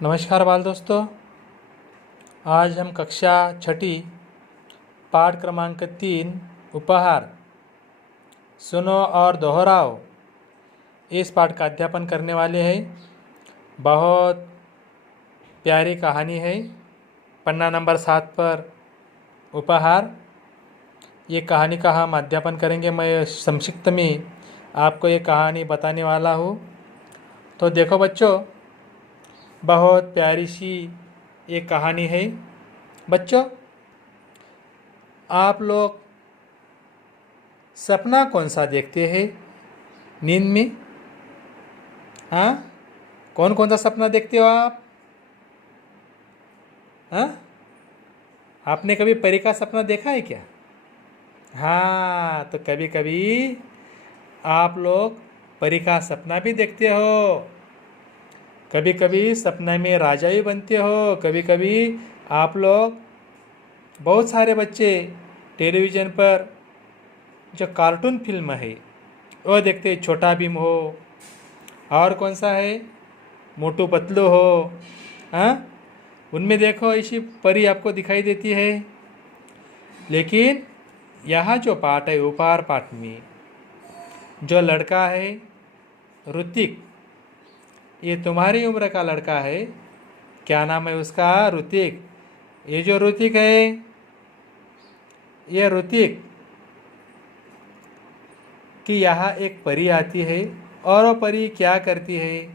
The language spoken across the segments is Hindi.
नमस्कार बाल दोस्तों। आज हम कक्षा छठी पाठ क्रमांक 3 उपहार सुनो और दोहराओ इस पाठ का अध्यापन करने वाले हैं। बहुत प्यारी कहानी है। पन्ना नंबर 7 पर उपहार, ये कहानी का हम अध्यापन करेंगे। मैं संक्षिप्त में आपको ये कहानी बताने वाला हूँ। तो देखो बच्चों, बहुत प्यारी सी ये कहानी है। बच्चों, आप लोग सपना कौन सा देखते हैं नींद में? हाँ, कौन कौन सा सपना देखते हो आप? हाँ, आपने कभी परी का सपना देखा है क्या? हाँ, तो कभी कभी आप लोग परी का सपना भी देखते हो। कभी कभी सपना में राजा भी बनते हो। कभी कभी आप लोग, बहुत सारे बच्चे टेलीविज़न पर जो कार्टून फिल्म है वो देखते हैं। छोटा भीम हो, और कौन सा है, मोटू पतलू हो। हाँ, उनमें देखो ऐसी परी आपको दिखाई देती है। लेकिन यहाँ जो पाठ है, उपहार पाठ में जो लड़का है ऋतिक, ये तुम्हारी उम्र का लड़का है। क्या नाम है उसका? ऋतिक। ये जो ऋतिक है, ये ऋतिक कि यहाँ एक परी आती है, और वो परी क्या करती है,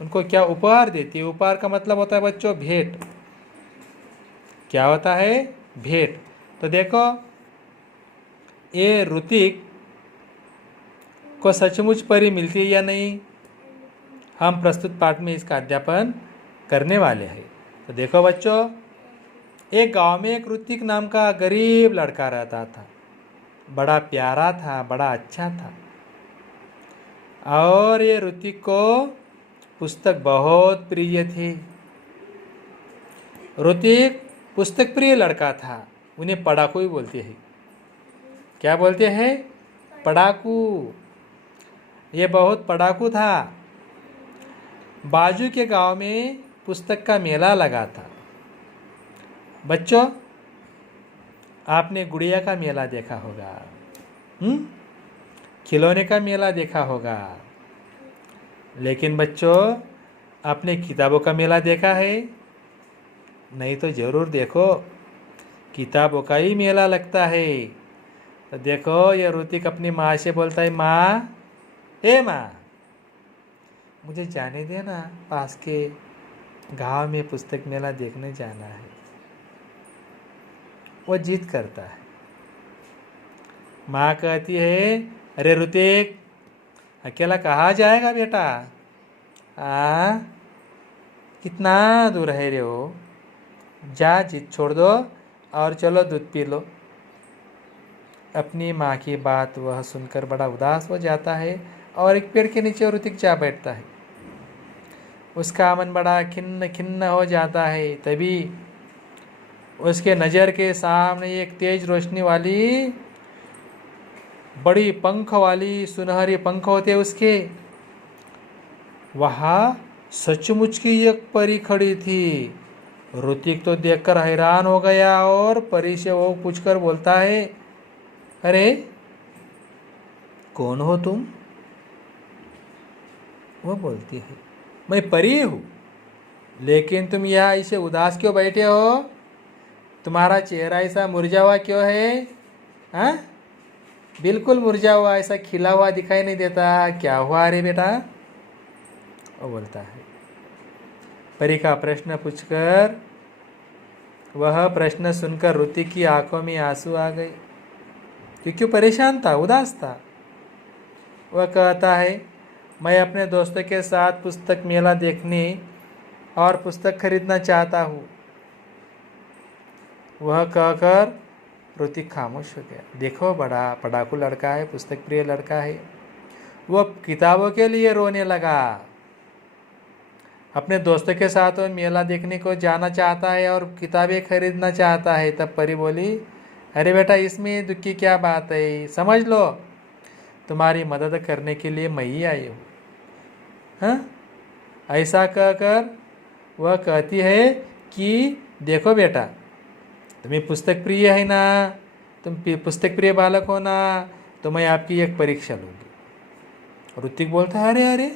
उनको क्या उपहार देती है। उपहार का मतलब होता है बच्चों भेंट। क्या होता है? भेंट। तो देखो, ये ऋतिक को सचमुच परी मिलती है या नहीं, हम प्रस्तुत पाठ में इसका अध्यापन करने वाले हैं। तो देखो बच्चों, एक गांव में एक ऋतिक नाम का गरीब लड़का रहता था। बड़ा प्यारा था, बड़ा अच्छा था। और ये ऋतिक को पुस्तक बहुत प्रिय थी। ऋतिक पुस्तक प्रिय लड़का था। उन्हें पढ़ाकू ही बोलते हैं। क्या बोलते हैं? पढ़ाकू। ये बहुत पढ़ाकू था। बाजू के गांव में पुस्तक का मेला लगा था। बच्चों, आपने गुड़िया का मेला देखा होगा, खिलौने का मेला देखा होगा। लेकिन बच्चों, आपने किताबों का मेला देखा है? नहीं तो ज़रूर देखो, किताबों का ही मेला लगता है। तो देखो, ये ऋतिक अपनी माँ से बोलता है, माँ, हे माँ, मुझे जाने देना, पास के गांव में पुस्तक मेला देखने जाना है। वो जिद करता है। माँ कहती है, अरे ऋतिक, अकेला कहाँ जाएगा बेटा? कितना दूर है रे हो, जा, जिद छोड़ दो और चलो दूध पी लो। अपनी माँ की बात वह सुनकर बड़ा उदास हो जाता है और एक पेड़ के नीचे ऋतिक जा बैठता है। उसका मन बड़ा खिन्न खिन्न हो जाता है। तभी उसके नज़र के सामने एक तेज रोशनी वाली, बड़ी पंख वाली, सुनहरी पंख होते उसके, वहाँ सचमुच की एक परी खड़ी थी। ऋतिक तो देखकर हैरान हो गया और परी से वो पूछकर बोलता है, अरे कौन हो तुम? वो बोलती है, मैं परी हूँ, लेकिन तुम यहाँ ऐसे उदास क्यों बैठे हो? तुम्हारा चेहरा ऐसा मुरझा हुआ क्यों है? हाँ, बिल्कुल मुरझा हुआ, ऐसा खिला हुआ दिखाई नहीं देता। क्या हुआ रे बेटा? वो बोलता है। परी का प्रश्न पूछकर, वह प्रश्न सुनकर ऋतिक की आंखों में आंसू आ गए, क्योंकि परेशान था, उदास था। वह कहता है, मैं अपने दोस्तों के साथ पुस्तक मेला देखने और पुस्तक खरीदना चाहता हूँ। वह कहकर ऋतिक खामोश हो गया। देखो, बड़ा पढ़ाकू लड़का है, पुस्तक प्रिय लड़का है। वह किताबों के लिए रोने लगा। अपने दोस्तों के साथ वो मेला देखने को जाना चाहता है और किताबें खरीदना चाहता है। तब परी बोली, अरे बेटा, इसमें दुख की क्या बात है, समझ लो, तुम्हारी मदद करने के लिए मैं ही आई हूँ। हाँ, ऐसा कहकर वह कहती है कि देखो बेटा, तुम्हें पुस्तक प्रिय है ना, तुम पुस्तक प्रिय बालक हो ना, तो मैं आपकी एक परीक्षा लूँगी। ऋतिक बोलता है, अरे अरे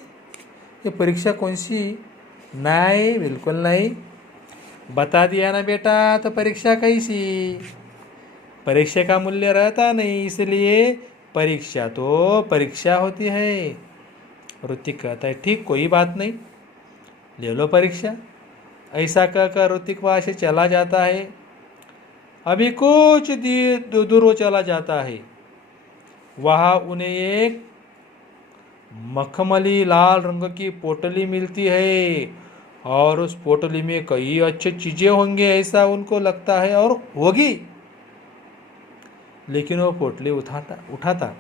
ये परीक्षा कौन सी? नहीं, बिल्कुल नहीं। बता दिया ना बेटा, तो परीक्षा कैसी? परीक्षा का मूल्य रहता नहीं, इसलिए परीक्षा तो परीक्षा होती है। ऋतिक कहता है ठीक, कोई बात नहीं, ले लो परीक्षा। ऐसा कहकर ऋतिक वहाँ से चला जाता है। अभी कुछ दूर वो चला जाता है, वहाँ उन्हें एक मखमली लाल रंग की पोटली मिलती है, और उस पोटली में कई अच्छी चीजें होंगे ऐसा उनको लगता है, और होगी। लेकिन वो पोटली उठाता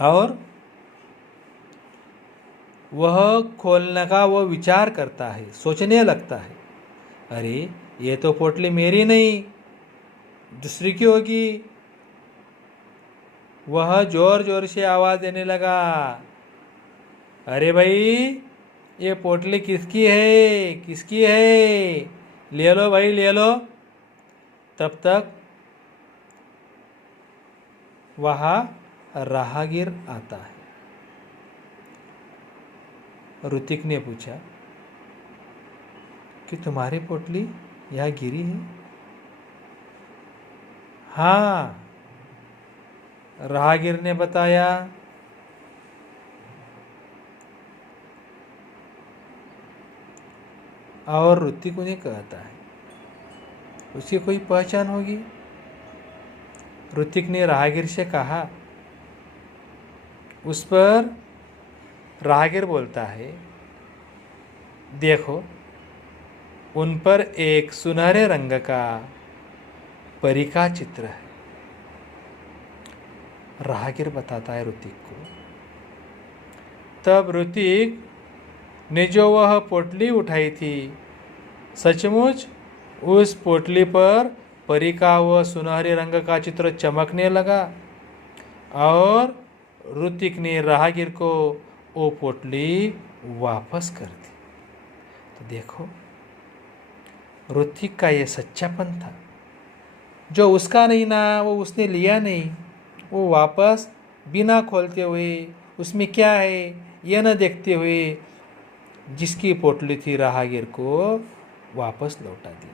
और वह खोलने का वो विचार करता है, सोचने लगता है, अरे ये तो पोटली मेरी नहीं, दूसरी की होगी। वह जोर जोर से आवाज देने लगा, अरे भाई ये पोटली किसकी है, किसकी है, ले लो भाई ले लो। तब तक वहाँ राहगीर आता है। ऋतिक ने पूछा कि तुम्हारी पोटली यहाँ गिरी है? हाँ, राहगीर ने बताया। और ऋतिक उन्हें कहता है उसकी कोई पहचान होगी। ऋतिक ने राहगीर से कहा। उस पर राहगीर बोलता है, देखो उन पर एक सुनहरे रंग का परी का चित्र है। राहगीर बताता है ऋतिक को। तब ऋतिक ने जो वह पोटली उठाई थी, सचमुच उस पोटली पर परी का वह सुनहरे रंग का चित्र चमकने लगा, और ऋतिक ने राहगीर को वो पोटली वापस कर दी। तो देखो ऋतिक का ये सच्चापन था, जो उसका नहीं ना वो उसने लिया नहीं, वो वापस बिना खोलते हुए उसमें क्या है यह न देखते हुए जिसकी पोटली थी राहगीर को वापस लौटा दी।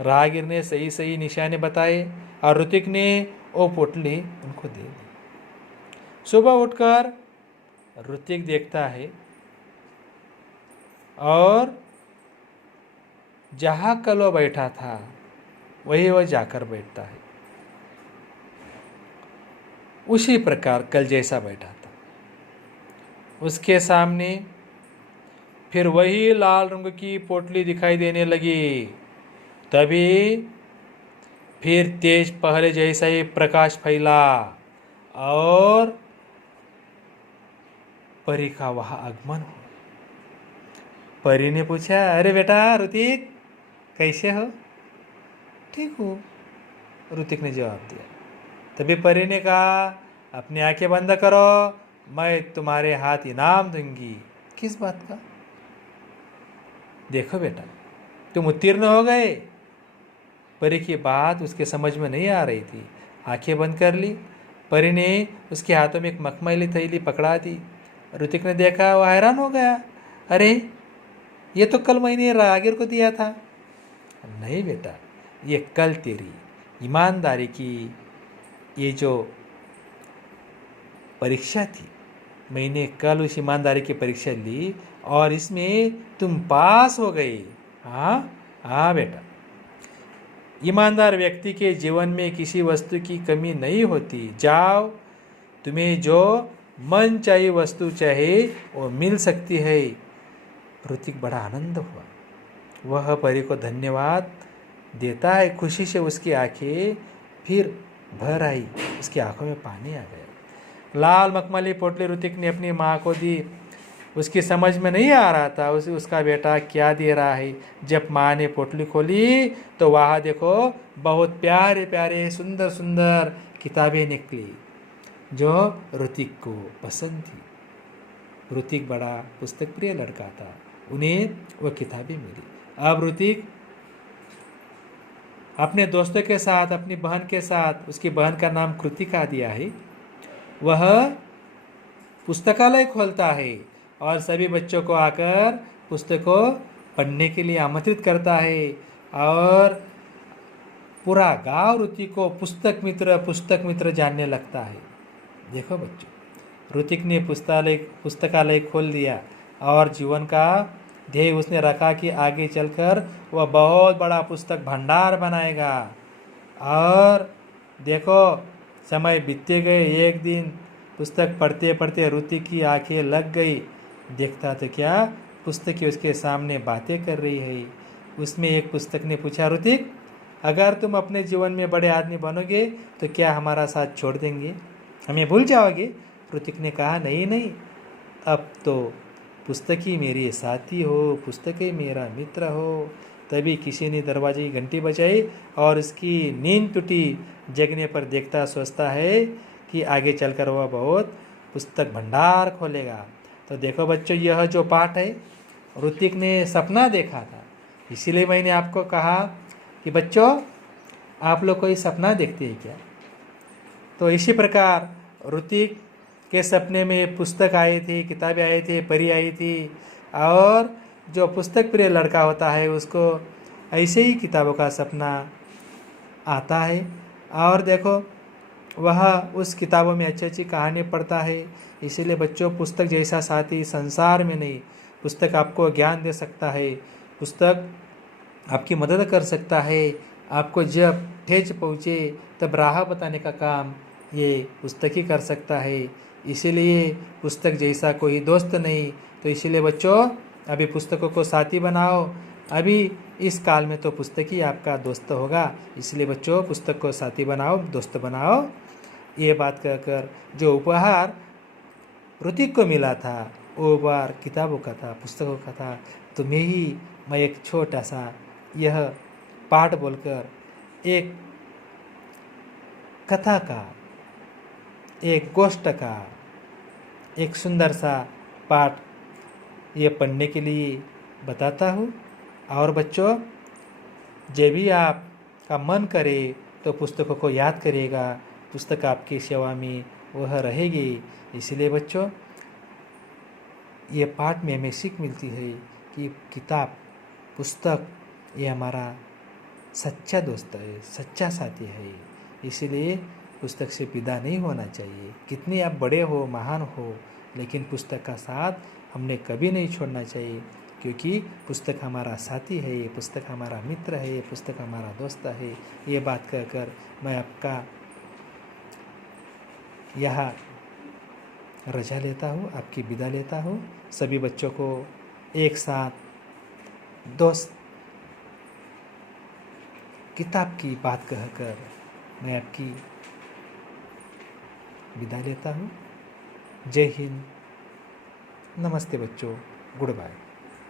राहगीर ने सही सही निशाने बताए और ऋतिक ने वो पोटली उनको दे दी। सुबह उठकर ऋतिक देखता है और जहाँ कल वो बैठा था वही वह जाकर बैठता है, उसी प्रकार कल जैसा बैठा था। उसके सामने फिर वही लाल रंग की पोटली दिखाई देने लगी। तभी फिर तेज पहरे जैसा ही प्रकाश फैला और परी का वहां आगमन हुआ। परी ने पूछा, अरे बेटा ऋतिक कैसे हो? ठीक हूँ, ऋतिक ने जवाब दिया। तभी परी ने कहा, अपनी आंखें बंद करो, मैं तुम्हारे हाथ इनाम दूंगी। किस बात का? देखो बेटा तुम उत्तीर्ण हो गए। परी की बात उसके समझ में नहीं आ रही थी। आंखें बंद कर ली। परी ने उसके हाथों में एक मखमली थैली पकड़ा दी। ऋतिक ने देखा, वह हैरान हो गया, अरे ये तो कल मैंने राहगीर को दिया था। नहीं बेटा, ये कल तेरी ईमानदारी की ये जो परीक्षा थी, मैंने कल उस ईमानदारी की परीक्षा ली और इसमें तुम पास हो गए। हाँ हाँ बेटा, ईमानदार व्यक्ति के जीवन में किसी वस्तु की कमी नहीं होती। जाओ, तुम्हें जो मन चाहिए वस्तु चाहे वो मिल सकती है। ऋतिक बड़ा आनंद हुआ। वह परी को धन्यवाद देता है। खुशी से उसकी आंखें फिर भर आई, उसकी आंखों में पानी आ गया। लाल मखमली पोटली ऋतिक ने अपनी माँ को दी। उसकी समझ में नहीं आ रहा था उसका बेटा क्या दे रहा है। जब माँ ने पोटली खोली तो वहाँ देखो बहुत प्यारे प्यारे सुंदर सुंदर किताबें निकली जो ऋतिक को पसंद थी। ऋतिक बड़ा पुस्तक प्रिय लड़का था। उन्हें वो किताबें मिली। अब ऋतिक अपने दोस्तों के साथ, अपनी बहन के साथ, उसकी बहन का नाम कृतिका दिया है, वह पुस्तकालय खोलता है और सभी बच्चों को आकर पुस्तकों पढ़ने के लिए आमंत्रित करता है। और पूरा गांव ऋतिक को पुस्तक मित्र जानने लगता है। देखो बच्चों, ऋतिक ने पुस्तकालय खोल दिया और जीवन का ध्येय उसने रखा कि आगे चलकर वह बहुत बड़ा पुस्तक भंडार बनाएगा। और देखो, समय बीतते गए। एक दिन पुस्तक पढ़ते पढ़ते ऋतिक की आंखें लग गई। देखता तो क्या, पुस्तक उसके सामने बातें कर रही है। उसमें एक पुस्तक ने पूछा, ऋतिक, अगर तुम अपने जीवन में बड़े आदमी बनोगे तो क्या हमारा साथ छोड़ देंगे, हमें भूल जाओगे? ऋतिक ने कहा, नहीं नहीं, अब तो पुस्तक ही मेरी साथी हो, पुस्तक ही मेरा मित्र हो। तभी किसी ने दरवाजे की घंटी बजाई और उसकी नींद टूटी। जगने पर देखता सोचता है कि आगे चलकर वह बहुत पुस्तक भंडार खोलेगा। तो देखो बच्चों, यह जो पाठ है, ऋतिक ने सपना देखा था। इसीलिए मैंने आपको कहा कि बच्चों, आप लोग कोई सपना देखते हैं क्या? तो इसी प्रकार ऋतिक के सपने में पुस्तक आए थे, किताबें आई थी, परी आई थी। और जो पुस्तक प्रिय लड़का होता है उसको ऐसे ही किताबों का सपना आता है। और देखो, वह उस किताबों में अच्छी अच्छी कहानी पढ़ता है। इसीलिए बच्चों, पुस्तक जैसा साथी संसार में नहीं। पुस्तक आपको ज्ञान दे सकता है, पुस्तक आपकी मदद कर सकता है। आपको जब ठेच पहुँचे तब राह बताने का काम ये पुस्तक ही कर सकता है। इसीलिए पुस्तक जैसा कोई दोस्त नहीं। तो इसीलिए बच्चों, अभी पुस्तकों को साथी बनाओ। अभी इस काल में तो पुस्तक ही आपका दोस्त होगा। इसलिए बच्चों, पुस्तक को साथी बनाओ, दोस्त बनाओ। ये बात कहकर जो उपहार ऋतिक को मिला था, वो उपहार किताबों का था, पुस्तकों का था। तुम्हें ही मैं एक छोटा सा यह पाठ बोलकर, एक कथा का, एक गोष्ठ का एक सुंदर सा पाठ ये पढ़ने के लिए बताता हूँ। और बच्चों, जब भी आपका मन करे तो पुस्तकों को याद करिएगा, पुस्तक आपकी सेवा में वह रहेगी। इसलिए बच्चों, ये पाठ में हमें सीख मिलती है कि किताब, पुस्तक ये हमारा सच्चा दोस्त है, सच्चा साथी है। इसलिए पुस्तक से विदा नहीं होना चाहिए। कितने आप बड़े हो, महान हो, लेकिन पुस्तक का साथ हमने कभी नहीं छोड़ना चाहिए, क्योंकि पुस्तक हमारा साथी है, ये पुस्तक हमारा मित्र है, ये पुस्तक हमारा दोस्त है। ये बात कहकर मैं आपका यहाँ रजा लेता हूँ, आपकी विदा लेता हूँ। सभी बच्चों को एक साथ दोस्त किताब की बात कहकर मैं आपकी विदा लेता हूँ। जय हिंद, नमस्ते बच्चों, गुड बाय।